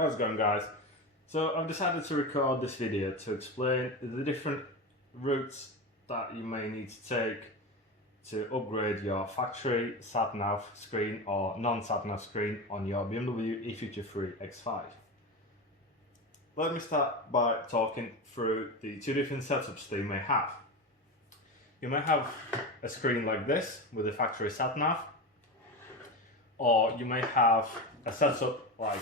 How's it going, guys? So I've decided to record this video to explain the different routes that you may need to take to upgrade your factory sat-nav screen or non-sat-nav screen on your BMW E53 X5. Let me start by talking through the two different setups that you may have. You may have a screen like this with a factory sat-nav, or you may have a setup like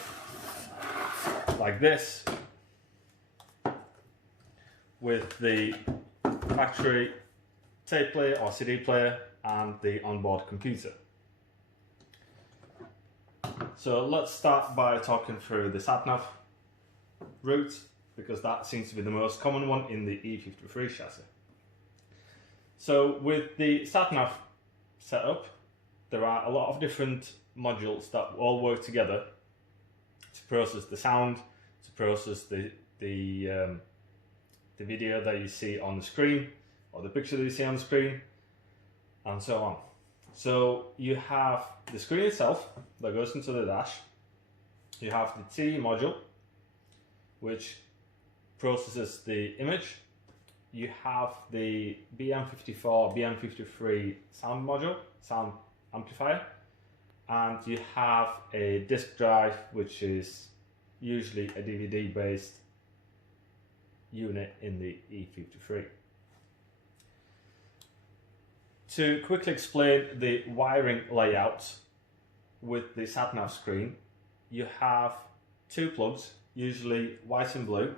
this with the factory tape player or CD player and the onboard computer. So let's start by talking through the sat-nav route, because that seems to be the most common one in the E53 chassis. So with the sat-nav setup, there are a lot of different modules that all work together to process the sound, to process the video that you see on the screen, or the picture that you see on the screen, and so on. So you have the screen itself that goes into the dash. You have the T module, which processes the image. You have the BM54, BM53 sound module, sound amplifier, and you have a disk drive, which is usually a DVD based unit in the E53. To quickly explain the wiring layout with the sat-nav screen, you have two plugs, usually white and blue.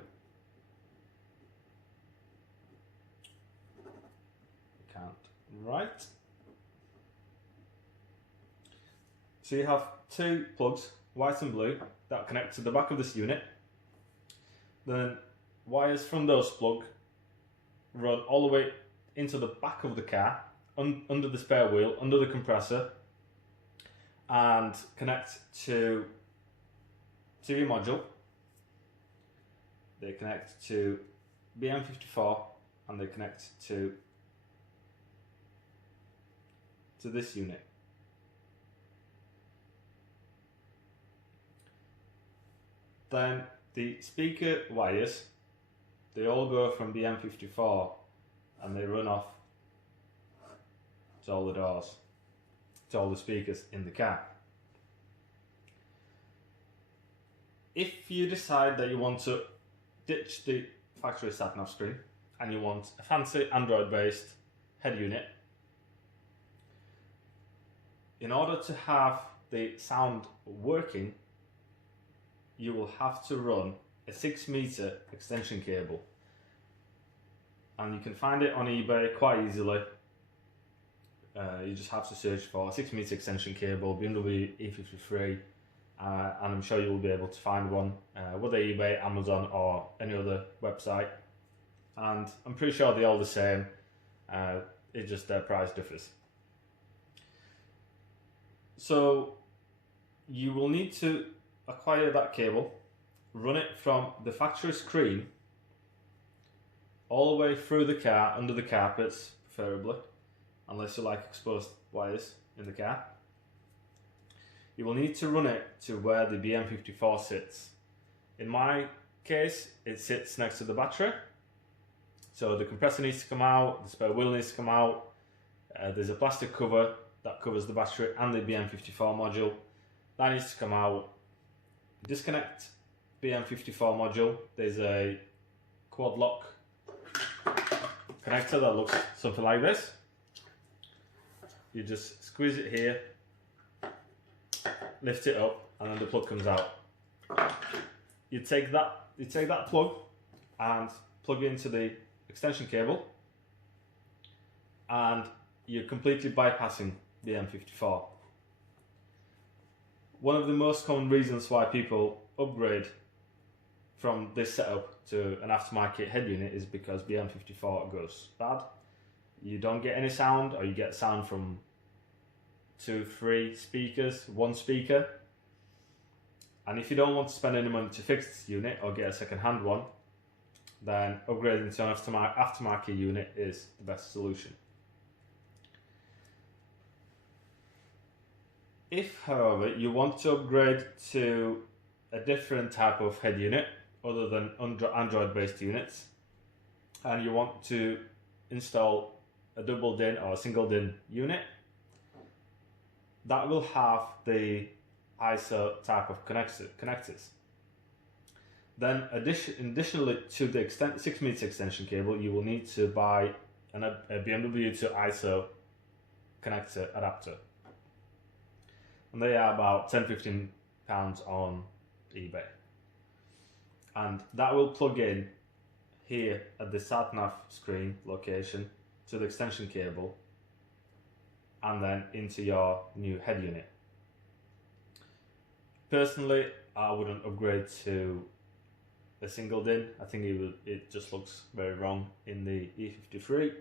Can't write. So you have two plugs, white and blue, that connect to the back of this unit. Then wires from those plugs run all the way into the back of the car, under the spare wheel, under the compressor, and connect to TV module. They connect to BM54 and they connect to this unit. Then the speaker wires, they all go from BM54 and they run off to all the doors, to all the speakers in the car. If you decide that you want to ditch the factory sat-nav screen and you want a fancy Android-based head unit, in order to have the sound working, you will have to run a 6-meter extension cable, and you can find it on eBay quite easily. You just have to search for a 6-meter extension cable, BMW E53, and I'm sure you will be able to find one, whether eBay, Amazon or any other website, and I'm pretty sure they're all the same, it's just their price differs. So you will need to acquire that cable, run it from the factory screen all the way through the car, under the carpets preferably, unless you like exposed wires in the car. You will need to run it to where the BM54 sits. In my case, it sits next to the battery, so the compressor needs to come out, the spare wheel needs to come out. There's a plastic cover that covers the battery and the BM54 module. That needs to come out. Disconnect BM54 module. There's a quad lock connector that looks something like this. You just squeeze it here, lift it up, and then the plug comes out. You take that plug and plug it into the extension cable, and you're completely bypassing the BM54. One of the most common reasons why people upgrade from this setup to an aftermarket head unit is because BM54 goes bad. You don't get any sound, or you get sound from 2, 3 speakers, 1 speaker. And if you don't want to spend any money to fix this unit or get a second-hand one, then upgrading to an aftermarket unit is the best solution. If, however, you want to upgrade to a different type of head unit other than Android based units, and you want to install a double DIN or a single DIN unit, that will have the ISO type of connectors. Then additionally to the 6-meter extension cable, you will need to buy a BMW to ISO connector adapter. And they are about £10–15 on eBay. And that will plug in here at the sat-nav screen location to the extension cable and then into your new head unit. Personally, I wouldn't upgrade to a single DIN. I think it just looks very wrong in the E53.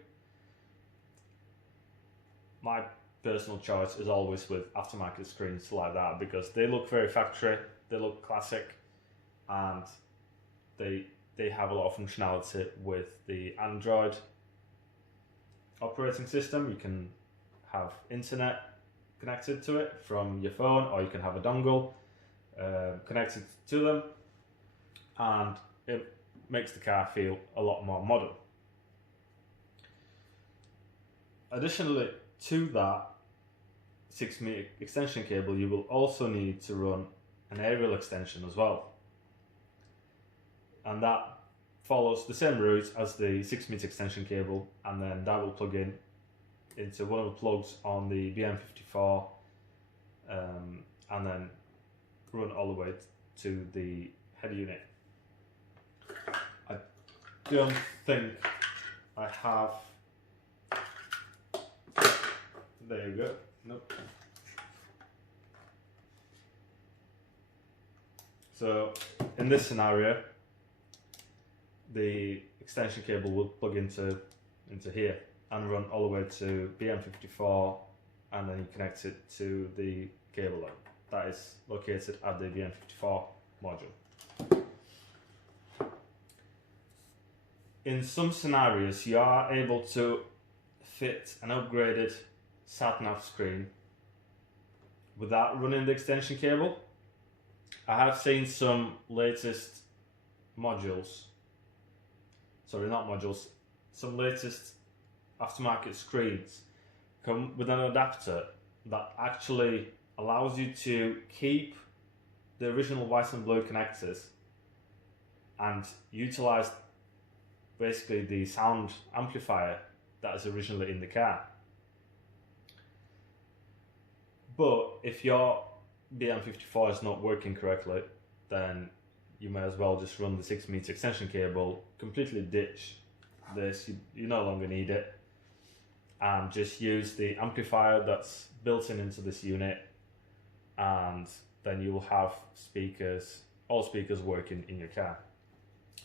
My personal choice is always with aftermarket screens like that because they look very factory, they look classic, and they have a lot of functionality with the Android operating system. You can have internet connected to it from your phone, or you can have a dongle connected to them, and it makes the car feel a lot more modern. Additionally to that 6-meter extension cable, you will also need to run an aerial extension as well, and that follows the same route as the 6-meter extension cable, and then that will plug in into one of the plugs on the BMW54 and then run all the way to the head unit. I don't think I have. There you go. Nope. So in this scenario, the extension cable will plug into here and run all the way to BM54, and then you connect it to the cable line that is located at the BM54 module. In some scenarios, you are able to fit an upgraded sat-nav screen without running the extension cable. I have seen some latest modules, some latest aftermarket screens come with an adapter that actually allows you to keep the original white and blue connectors and utilize basically the sound amplifier that is originally in the car. But if your BM54 is not working correctly, then you may as well just run the 6-meter extension cable, completely ditch this, you no longer need it, and just use the amplifier that's built into this unit, and then you will have all speakers working in your car,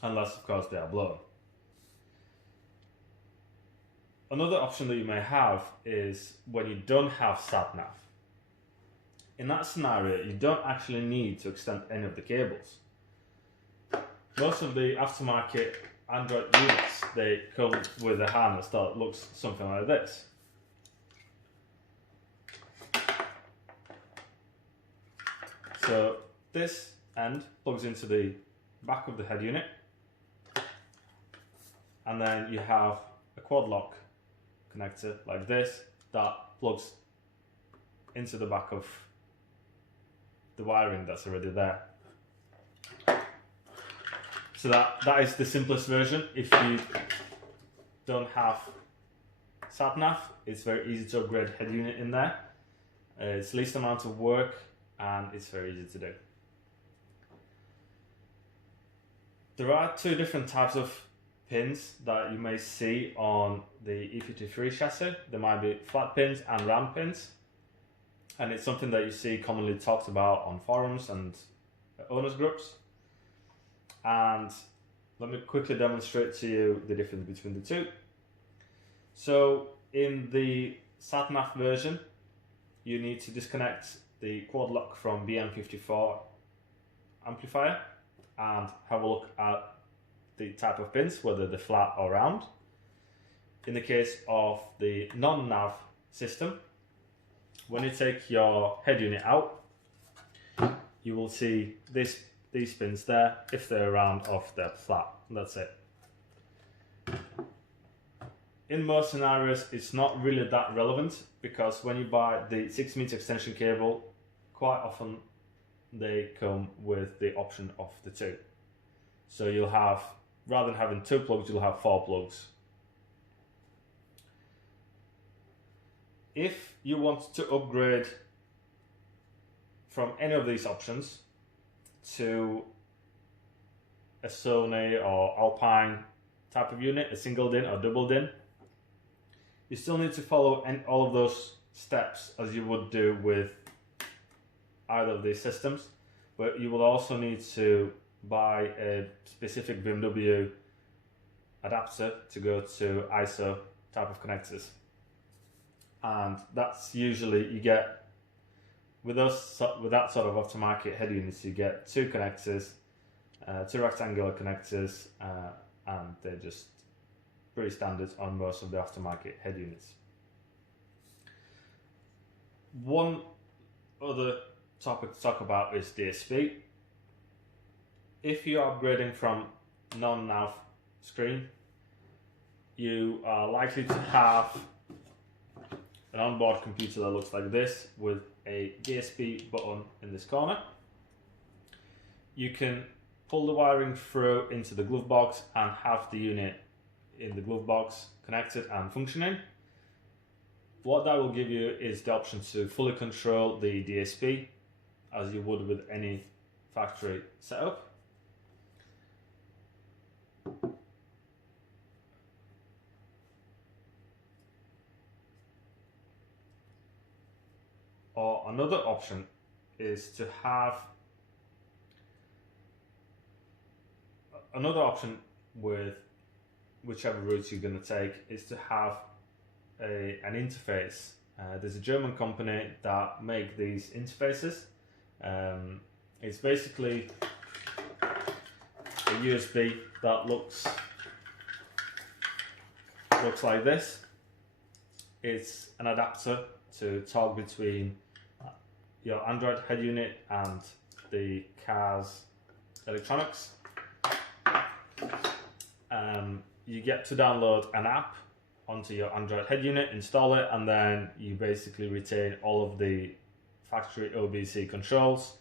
unless of course they are blown. Another option that you may have is when you don't have sat-nav. In that scenario, you don't actually need to extend any of the cables. Most of the aftermarket Android units, they come with a harness that looks something like this. So this end plugs into the back of the head unit, and then you have a quad lock connector like this that plugs into the back of the wiring that's already there. So that is the simplest version. If you don't have sat-nav, it's very easy to upgrade head unit in there. It's least amount of work and it's very easy to do. There are two different types of pins that you may see on the E53 chassis. There might be flat pins and round pins, and it's something that you see commonly talked about on forums and owners groups. And let me quickly demonstrate to you the difference between the two. So in the sat-nav version, you need to disconnect the quad lock from BM54 amplifier and have a look at the type of pins, whether they're flat or round. In the case of the non-nav system, when you take your head unit out, you will see this these pins there. If they're round or if they're flat, that's it. In most scenarios, it's not really that relevant, because when you buy the 6-meter extension cable, quite often they come with the option of the 2. So you'll have, rather than having 2 plugs, you'll have 4 plugs. If you want to upgrade from any of these options to a Sony or Alpine type of unit, a single DIN or double DIN, you still need to follow all of those steps as you would do with either of these systems, but you will also need to buy a specific BMW adapter to go to ISO type of connectors. And that's usually, you get, with that sort of aftermarket head units, you get 2 connectors, 2 rectangular connectors, and they're just pretty standard on most of the aftermarket head units. One other topic to talk about is DSP. If you're upgrading from non-nav screen, you are likely to have an onboard computer that looks like this with a DSP button in this corner. You can pull the wiring through into the glove box and have the unit in the glove box connected and functioning. What that will give you is the option to fully control the DSP as you would with any factory setup. Or another option is to have with whichever route you're going to take, is to have an interface. There's a German company that make these interfaces. It's basically a USB that looks like this. It's an adapter to talk between your Android head unit and the car's electronics. You get to download an app onto your Android head unit, install it, and then you basically retain all of the factory OBC controls,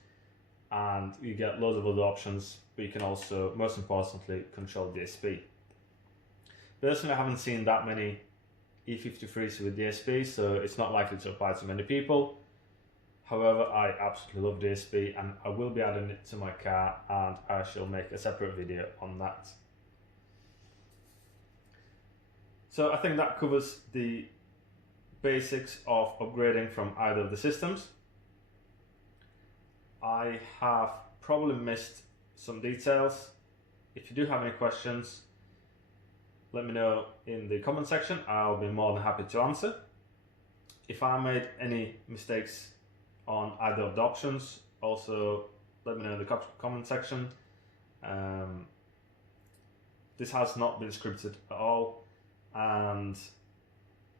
and you get loads of other options, but you can also, most importantly, control DSP. Personally, I haven't seen that many E53s with DSP, so it's not likely to apply to many people. However, I absolutely love DSP, and I will be adding it to my car, and I shall make a separate video on that. So I think that covers the basics of upgrading from either of the systems. I have probably missed some details. If you do have any questions, let me know in the comment section. I'll be more than happy to answer. If I made any mistakes on either of the options, also let me know in the comment section. This has not been scripted at all, and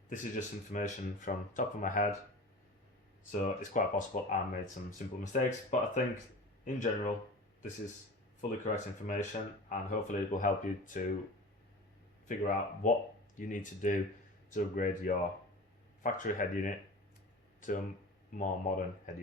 this is just information from top of my head, so it's quite possible I made some simple mistakes, but I think in general this is fully correct information, and hopefully it will help you to figure out what you need to do to upgrade your factory head unit to a more modern head unit.